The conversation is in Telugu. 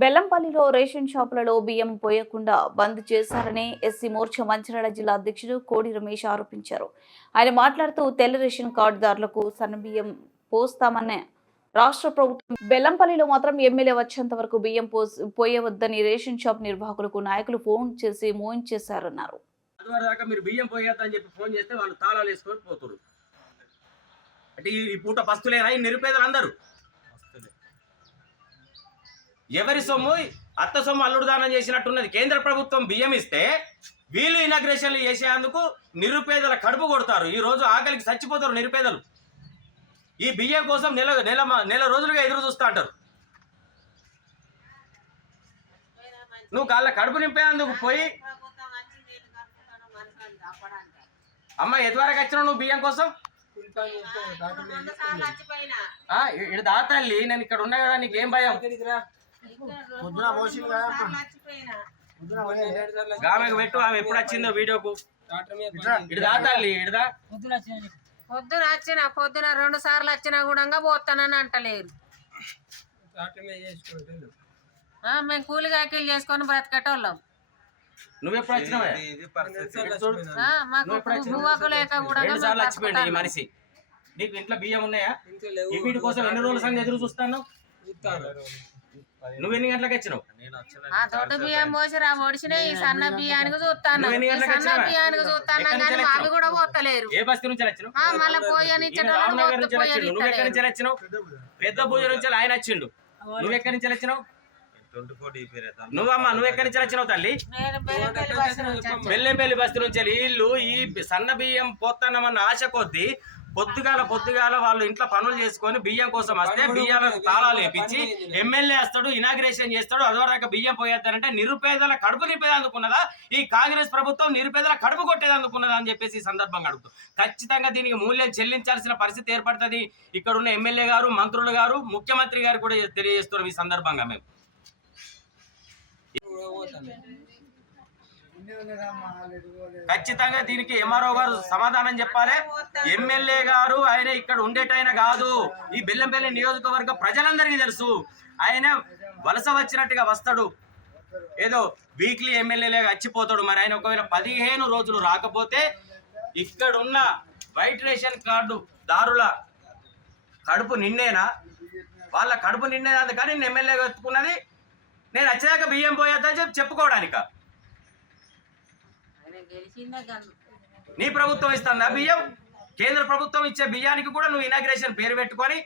బెల్లంపల్లిలో రేషన్ షాపులలో బియ్యం పోయకుండా బంద్ చేశారని ఎస్సీ మోర్చా మంచిర్యాల జిల్లా అధ్యక్షుడు కోడి రమేష్ ఆరోపించారు. ఆయన మాట్లాడుతూ తెల్ల రేషన్ కార్డుదారులకు సన్నబియ్యం పోస్తామన్న రాష్ట్ర ప్రభుత్వం బెల్లంపల్లిలో మాత్రం ఎమ్మెల్యే వచ్చేంత వరకు బియ్యం పోయవద్దని రేషన్ షాప్ నిర్వాహకులకు నాయకులు ఫోన్ చేసి మోయించేశారన్నారు. మీరు బియ్యం పోయొద్దని చెప్పి ఫోన్ చేస్తే వాళ్ళు తాళాలు వేసుకొని పోతున్నారు. అంటే ఈ పూట పస్తులేనా ఈ నిరుపేదలందరూ? ఎవరి సొమ్ము అత్త సొమ్ము అల్లుడు దానం చేసినట్టున్నది. కేంద్ర ప్రభుత్వం బియ్యం ఇస్తే వీళ్ళు ఇనాగ్రేషన్లు చేసేందుకు నిరుపేదల కడుపు కొడతారు. ఈ రోజు ఆకలికి చచ్చిపోతారు నిరుపేదలు. ఈ బియ్యం కోసం నెల రోజులుగా ఎదురు చూస్తూ అంటారు. నువ్వు కాళ్ళ కడుపు నింపేందుకు పోయి అమ్మ ఎదువరకు వచ్చినావు నువ్వు బియ్యం కోసం? ఇక్కడ దాతల్లి నేను ఇక్కడ ఉన్నా కదా, నీకేం భయం? ఆమెకు పెట్టు, ఆమె ఎప్పుడు వచ్చిందో వీడియోకు. ఇటు దాతల్లి ఇడదా పొద్దున వచ్చిన పొద్దున 2 సార్లు వచ్చినా కూడా పోతానని అంటలేరు. మేము కూలిగాకిలు చేసుకొని బ్రతకటోళ్ళం. నువ్వెప్పుడు వచ్చినావే? ఈ మనిషి నీకు ఇంట్లో బియ్యం ఉన్నాయా? ఈ వీటి కోసం ఎన్ని రోజుల సంగతి ఎదురు చూస్తాను? నువ్వు ఎన్ని గంటలకు వచ్చినావు? దొడ్డు బియ్యం పోసి ఒడిచినాయి. ఈ సన్న బియ్యానికి చూస్తాను, సన్న బియ్యానికి చూస్తాను కానీ అవి కూడా పోతలేరు. ఏ బస్తీ నుంచి వచ్చినావు? మళ్ళీ పోయనిచ్చావు. నువ్వు ఎక్కడి నుంచి వచ్చినావు? పెద్ద పూజ నుంచి ఆయన వచ్చిండు. నువ్వు ఎక్కడి నుంచి వచ్చినావు? నువ్వమ్మా నువ్వు ఎక్కడి నుంచి వచ్చినావు తల్లి? బెల్లంపల్లి బస్తీ నుంచి. వీళ్ళు ఈ సన్న బియ్యం పోతానమన్న ఆశ కొద్దీ పొద్దుగాల వాళ్ళు ఇంట్లో పనులు చేసుకొని బియ్యం కోసం వస్తే బియ్యాలకు తాళాలు వేపించి ఎమ్మెల్యే వస్తాడు, ఇనాగ్రేషన్ చేస్తాడు. అదోరాక బియ్యం పోయేస్తారంటే నిరుపేదల కడుపు నింపేదందుకున్నదా ఈ కాంగ్రెస్ ప్రభుత్వం? నిరుపేదల కడుపు కొట్టేదందుకున్నదా అని చెప్పేసి ఈ సందర్భంగా అడుగుతాం. ఖచ్చితంగా దీనికి మూల్యం చెల్లించాల్సిన పరిస్థితి ఏర్పడుతుంది. ఇక్కడ ఉన్న ఎమ్మెల్యే గారు, మంత్రులు గారు, ముఖ్యమంత్రి గారు కూడా తెలియజేస్తున్నాం ఈ సందర్భంగా. మేము ఖచ్చితంగా దీనికి ఎంఆర్ఓ గారు సమాధానం చెప్పాలి. ఎమ్మెల్యే గారు ఆయన ఇక్కడ ఉండేటైనా కాదు. ఈ బెల్లంపల్లి నియోజకవర్గ ప్రజలందరికీ తెలుసు. ఆయన వలస వచ్చినట్టుగా వస్తాడు, ఏదో వీక్లీ ఎమ్మెల్యేగా వచ్చిపోతాడు. మరి ఆయన ఒకవేళ 15 రోజులు రాకపోతే ఇక్కడ ఉన్న వైట్ రేషన్ కార్డు దారుల కడుపు నిండేనా? వాళ్ళ కడుపు నిండేది కానీ నేను ఎమ్మెల్యేగా ఎత్తుకున్నది నేను వచ్చాక బియ్యం పోయేద్దని చెప్పి చెప్పుకోవడానిక? నీ ప్రభుత్వం ఇస్తుందా బియ్యం? కేంద్ర ప్రభుత్వం ఇచ్చే బియ్యానికి కూడా నువ్వు ఇనాగ్రేషన్ పేరు పెట్టుకొని